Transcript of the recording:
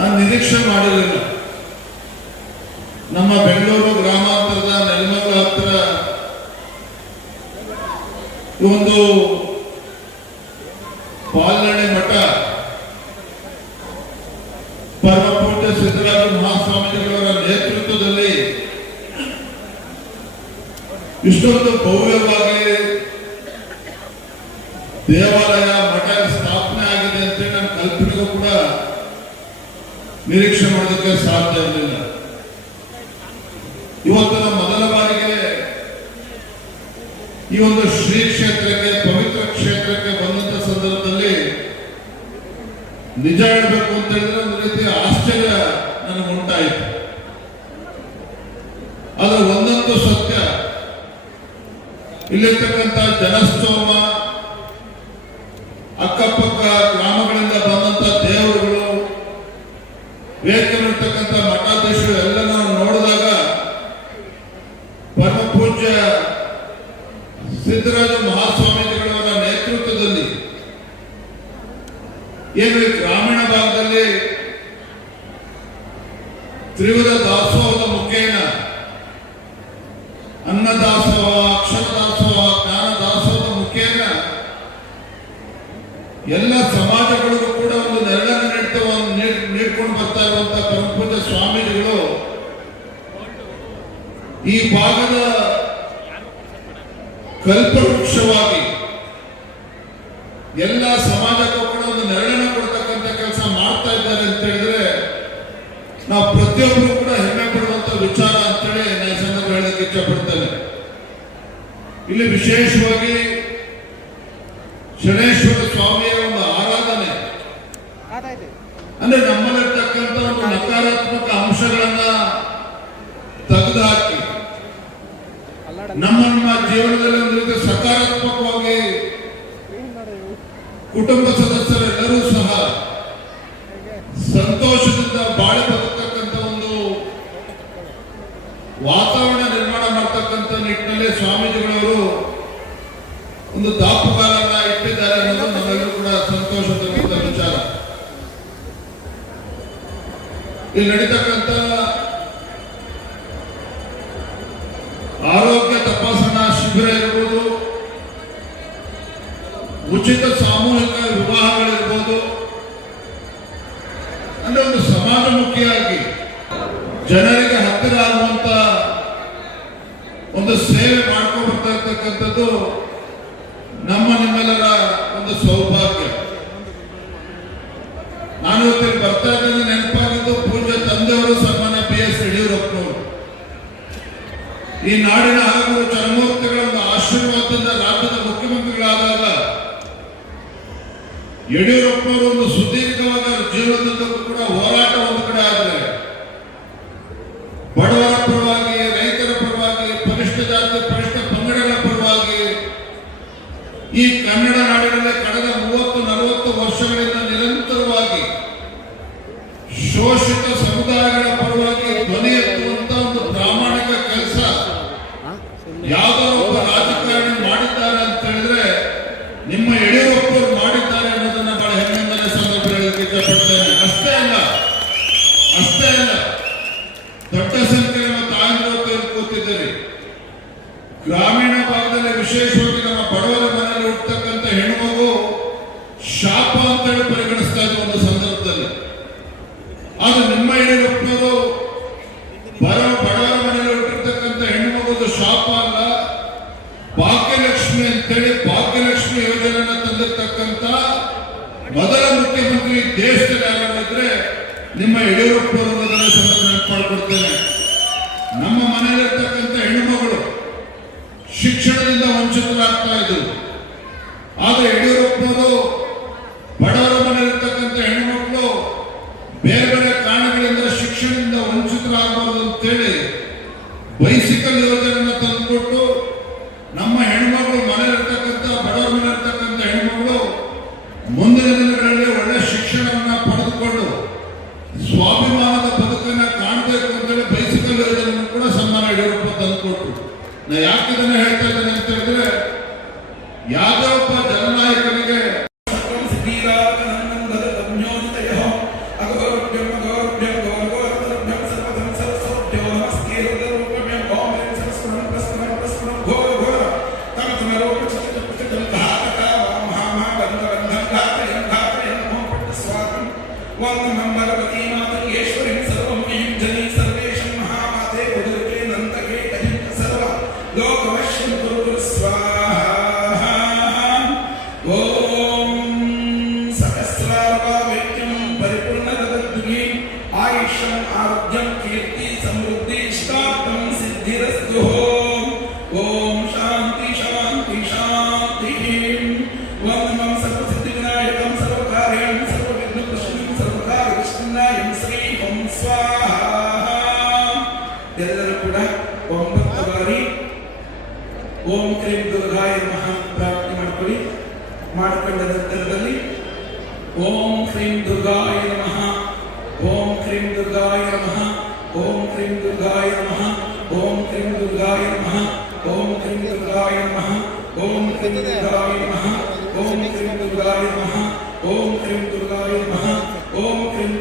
ನಾನು ನಿರೀಕ್ಷೆ ಮಾಡಿರಲಿಲ್ಲ. ನಮ್ಮ ಬೆಂಗಳೂರು ಗ್ರಾಮಾಂತರದ ನೆಲಮಂಗಲ ಹತ್ತಿರ ಒಂದು ಪಾಲ್ನಳ್ಳಿ ಮಠ ಪರಮ ಪೂಜ್ಯ ಸಿದ್ದರಾಜ ಮಹಾಸ್ವಾಮೀಜಿಗಳವರ ನೇತೃತ್ವದಲ್ಲಿ ಇಷ್ಟೊಂದು ಭವ್ಯವಾಗಿ ದೇವಾಲಯ ಮಠ ಸ್ಥಾಪನೆ ಆಗಿದೆ ಅಂತ ನನ್ನ ಕಲ್ಪನೆಗೂ ಕೂಡ ನಿರೀಕ್ಷೆ ಮಾಡೋದಕ್ಕೆ ಸಾಧ್ಯ ಇರಲಿಲ್ಲ. ಇವತ್ತು ಮೊದಲ ಬಾರಿಗೆ ಈ ಒಂದು ಶ್ರೀ ಕ್ಷೇತ್ರಕ್ಕೆ, ಪವಿತ್ರ ಕ್ಷೇತ್ರಕ್ಕೆ ಬಂದಂತ ಸಂದರ್ಭದಲ್ಲಿ ನಿಜ ಹೇಳಬೇಕು ಅಂತ ಹೇಳಿದ್ರೆ ಒಂದು ರೀತಿಯ ಆಶ್ಚರ್ಯ ನನಗೆ ಉಂಟಾಯಿತು. ಆದ್ರೆ ಒಂದಂತೂ ಸತ್ಯ, ಇಲ್ಲಿರ್ತಕ್ಕಂಥ ಜನಸ್ತೋಮ, ಅಕ್ಕಪಕ್ಕ ಗ್ರಾಮಗಳಿಂದ ಬಂದಂತ ದೇವರುಗಳು, ವೇದಿಕೆಯಲ್ಲಿರ್ತಕ್ಕಂಥ ಮಠಾಧೀಶರು ಎಲ್ಲ ನಾವು ನೋಡಿದಾಗ ಪರಮ ಪೂಜ್ಯ ಸಿದ್ದರಾಜ ಮಹಾಸ್ವಾಮೀಜಿಗಳವರ ನೇತೃತ್ವದಲ್ಲಿ ಏನು ಗ್ರಾಮೀಣ ಭಾಗದಲ್ಲಿ ತ್ರಿವಿಧ ದಾಸೋಹದ ಮುಖೇನ ಅನ್ನದಾಸೋಹ, ಅಕ್ಷರ ದಾಸೋಹ, ಜ್ಞಾನ ದಾಸೋಹದ ಮುಖೇನ ಎಲ್ಲ ಸಮಾಜಗಳಿಗೂ ಕೂಡ ಒಂದು ನೆರಳನ್ನು ನೀಡ್ಕೊಂಡು ಬರ್ತಾ ಇರುವಂತಹ ಪರಮ ಪೂಜ್ಯ ಸ್ವಾಮೀಜಿಗಳು ಈ ಭಾಗದ ಕಲ್ಪವೃಕ್ಷವಾಗಿ ಎಲ್ಲ ಸಮಾಜಕ್ಕೂ ಕೂಡ ಒಂದು ನೆರಳನ್ನು ಕೊಡ್ತಕ್ಕಂಥ ಕೆಲಸ ಮಾಡ್ತಾ ಇದ್ದಾರೆ ಅಂತ ಹೇಳಿದ್ರೆ ನಾವು ಪ್ರತಿಯೊಬ್ಬರು ಕೂಡ ಹೆಮ್ಮೆ ಪಡುವಂತ ವಿಚಾರ ಅಂತೇಳಿ ನಾನು ಸಂದರ್ಭ ಹೇಳಕ್ಕೆ ಇಚ್ಛೆ ಪಡ್ತೇನೆ. ಇಲ್ಲಿ ವಿಶೇಷವಾಗಿ ಶನೇಶ್ವರ ಸ್ವಾಮಿಯ ಒಂದು ಆರಾಧನೆ ಅಂದ್ರೆ ನಮ್ಮಲ್ಲಿರ್ತಕ್ಕಂಥ ಒಂದು ನಕಾರಾತ್ಮಕ ಅಂಶಗಳನ್ನ ತೆಗೆದುಹಾಕಿ ನಮ್ಮ ಜೀವನದಲ್ಲಿ ಒಂದು ರೀತಿ ಸಕಾರಾತ್ಮಕವಾಗಿ ಕುಟುಂಬ ಸದಸ್ಯರೆಲ್ಲರೂ ಸಹ ಸಂತೋಷದಿಂದ ಬಾಳಿ ಬದುಕತಕ್ಕಂಥ ಒಂದು ವಾತಾವರಣ ನಿರ್ಮಾಣ ಮಾಡತಕ್ಕಂಥ ನಿಟ್ಟಿನಲ್ಲಿ ಸ್ವಾಮೀಜಿಗಳವರು ಒಂದು ದಾಪುಗಾಲನ್ನ ಇಟ್ಟಿದ್ದಾರೆ ಅನ್ನೋದು ನಮ್ಮೆಲ್ಲರೂ ಕೂಡ ಸಂತೋಷದ ವಿಚಾರ. ಇಲ್ಲಿ ನಡೀತಕ್ಕಂಥ ಆರೋಗ್ಯ ತಪಾಸಣಾ ಶಿಬಿರ ಇರ್ಬೋದು, ಉಚಿತ ಸಾಮೂಹಿಕ ವಿವಾಹಗಳಿರ್ಬೋದು, ಅಂದ್ರೆ ಒಂದು ಸಮಾಜಮುಖಿಯಾಗಿ ಜನರಿಗೆ ಹತ್ತಿರ ಆಗುವಂತ ಒಂದು ಸೇವೆ ಮಾಡ್ಕೊಂಡು ಬರ್ತಾ ಇರ್ತಕ್ಕಂಥದ್ದು ನಮ್ಮ ನಿಮ್ಮೆಲ್ಲರ ಒಂದು ಸೌಭಾಗ್ಯ. ನಾನು ಇವತ್ತಿಗೆ ಬರ್ತಾ ಇದ್ದೇನೆ ನೆನಪಾಗಿದ್ದು ಪೂಜ್ಯ ತಂದೆಯವರು ಸನ್ಮಾನ್ಯ BS ಯಡಿಯೂರಪ್ಪನವರು. ಈ ನಾಡಿನ ಹಲವು ಚರಮೂರ್ತಿಗಳ ಒಂದು ಆಶೀರ್ವಾದದಿಂದ ರಾಜ್ಯದ ಮುಖ್ಯಮಂತ್ರಿಗಳಾದಾಗ ಯಡಿಯೂರಪ್ಪನವರು ಒಂದು ಸುದೀರ್ಘವಾದ ಜೀವನದುದ್ದಕ್ಕೂ ಕೂಡ ಹೋರಾಟ ಒಂದು ಕಡೆ ಆದರೆ ಬಡವರ ಪರವಾಗಿ, ರೈತರ ಪರವಾಗಿ, ಪರಿಷ್ಠ ಜಾತಿ ಪರಿಷ್ಠ ಪಂಗಡಗಳ ಪರವಾಗಿ ಈ ಕನ್ನಡ ನಾಡಿನಲ್ಲಿ ಕಳೆದ 30-40 ವರ್ಷಗಳಿಂದ ನಿರಂತರವಾಗಿ ಶೋಷಿತ ಸಮುದಾಯಗಳ ಪರವಾಗಿ ಧ್ವನಿ ಎತ್ತುವಂತ ಒಂದು ಪ್ರಾಮಾಣಿಕ ಕೆಲಸ ಯಾವುದೋ ಒಬ್ಬ ರಾಜಕಾರಣಿ ಮಾಡಿದ್ದಾರೆ ಅಂತ ಹೇಳಿದ್ರೆ ನಿಮ್ಮ ಯಡಿಯೂರಪ್ಪರು ಮಾಡಿದ್ದಾರೆ ಅನ್ನೋದನ್ನ ಬಹಳ ಹೆಮ್ಮೆಯಿಂದ ಸಂದರ್ಭ ಹೇಳಲಿಕ್ಕೆ ಇಷ್ಟಪಡ್ತೇನೆ. ಅಷ್ಟೇ ಅಲ್ಲ, ದೊಡ್ಡ ಸಂಖ್ಯೆಯ ತಾಯಂದಿರು ಕೂತಿದ್ದೀರಿ. ಗ್ರಾಮೀಣ ಭಾಗದಲ್ಲಿ ವಿಶೇಷವಾಗಿ ನಮ್ಮ ಬಡವರ ಮನೆಯಲ್ಲಿ ಹುಟ್ಟತಕ್ಕಂಥ ಹೆಣ್ಣುಮಗು ಶಾಪ ಅಂತೇಳಿ ಪರಿಗಣಿಸ್ತಾ ಇದ್ದ ಒಂದು ಸಂದರ್ಭದಲ್ಲಿ, ಆದ್ರೆ ನಿಮ್ಮ ಯಡಿಯೂರಪ್ಪನವರು ಬಡವರ ಮನೆಯಲ್ಲಿ ಹುಟ್ಟಿರ್ತಕ್ಕಂಥ ಹೆಣ್ಣುಮಗುದು ಶಾಪ ಅಲ್ಲ, ಭಾಗ್ಯಲಕ್ಷ್ಮಿ ಅಂತೇಳಿ ಭಾಗ್ಯಲಕ್ಷ್ಮಿ ಯೋಜನೆಯನ್ನು ತಂದಿರ್ತಕ್ಕಂಥ ಮೊದಲ ಮುಖ್ಯಮಂತ್ರಿ ದೇಶದಲ್ಲಿ ಯಾರಾಗಿದ್ರೆ ನಿಮ್ಮ ಯಡಿಯೂರಪ್ಪನವರು ಸಂದರ್ಭ ನೆನಪಾಡ್ಕೊಡ್ತೇನೆ. ನಮ್ಮ ಮನೆಯಲ್ಲಿರ್ತಕ್ಕಂಥ ಹೆಣ್ಣುಮಗಳು ಶಿಕ್ಷಣದಿಂದ ವಂಚಿತರಾಗ್ತಾ ಇದ್ರು. ಆದ್ರೆ ಯಡಿಯೂರಪ್ಪನವರು ಬಡವರ ಮನೆಯಲ್ಲಿರ್ತಕ್ಕಂಥ ಹೆಣ್ಣುಮಕ್ಕಳು ಬೇರೆ ಬೇರೆ ಕಾರಣಗಳಿಂದ ಶಿಕ್ಷಣದಿಂದ ವಂಚಿತರಾಗಬಾರದು ಅಂತೇಳಿ ಬೈಸಿಕಲ್ ಯೋಜನೆಯನ್ನು ತಂದುಕೊಟ್ಟು ನಮ್ಮ ಹೆಣ್ಮಗಳು ಮನೆಯಲ್ಲಿರ್ತಕ್ಕಂಥ ಬಡವರ ಮನೆಯಲ್ಲಿರ್ತಕ್ಕಂಥ ಹೆಣ್ಮಗಳು ಮುಂದಿನ ದಿನಗಳಲ್ಲಿ ಒಳ್ಳೆ ಶಿಕ್ಷಣವನ್ನ ಪಡೆದುಕೊಂಡು ಸ್ವಾಭಿಮಾನದ ಬದುಕನ್ನ ಕಾಣಬೇಕು ಅಂತೇಳಿ ಬೈಸಿಕಲ್ ಯೋಜನೆಯನ್ನು ಕೂಡ ಸನ್ಮಾನ ಯಡಿಯೂರಪ್ಪ ತಂದುಕೊಟ್ರು. ನಾ ಯಾಕೆ ಇದನ್ನ ಹೇಳ್ತಾ ಇದ್ದೇನೆ ಅಂತ ಹೇಳಿದ್ರೆ ಯಾವುದೇ ಒಬ್ಬ ಜನನಾಯಕನಿಗೆ ಗುರು ಸ್ವಾಹಾ ಓಂ ಸಹಸ್ರಾರ್ವಾಕ್ಯಂ ಪರಿಪೂರ್ಣದದ್ದುಗಿ ಆಯುಷ್ಯಂ ಆರೋಗ್ಯಂ ಕೀರ್ತಿ ಸಮೃದ್ಧಿ ಇಷ್ಟಾರ್ಥಂ ಸಿದ್ಧಿರಸ್ತು ಓಂ ಶಾಂತಿ ಶಾಂತಿ ಶಾಂತಿ ವಂದನಂ ಸರ್ವಸಿದ್ಧಿ ವಿನಾಯಕಂ ಸರ್ವಕಾರ್ಯಂ ಸರ್ವವಿಘ್ನ ಕೃಷ್ಣಂ ಸರ್ವಕಾರ ಕೃಷ್ಣಾಯಂ ಶ್ರೀ ಓಂ ಸ್ವಾಹಾ. ಎಲ್ಲರೂ ಕೂಡ 9 ಬಾರಿ ಓಂ ಕ್ರೀಂ ದುರ್ಗಾಯ ನಮಃ ಪ್ರಾರ್ಥನೆ ಮಾಡಿಕೊಳ್ಳಿ. ಮಾಡಿಕೊಂಡ ನಂತರದಲ್ಲಿ ಓಂ ಕ್ರೀಂ ದುರ್ಗಾಯ ನಮಃ, ಓಂ ಕ್ರೀಂ ದುರ್ಗಾಯ ನಮಃ, ಓಂ ಕ್ರೀಂ ದುರ್ಗಾಯ ನಮಃ, ಓಂ ಕ್ರೀಂ ದುರ್ಗಾಯ ನಮಃ, ಓಂ ಕ್ರೀಂ ದುರ್ಗಾಯ ನಮಃ, ಓಂ ಕ್ರೀಂ ದುರ್ಗಾಯ ನಮಃ, ಓಂ ಕ್ರೀಂ ದುರ್ಗಾಯ ನಮಃ, ಓಂ ಕ್ರೀಂ ದುರ್ಗಾಯ ನಮಃ, ಓಂ ಕ್ರೀಂ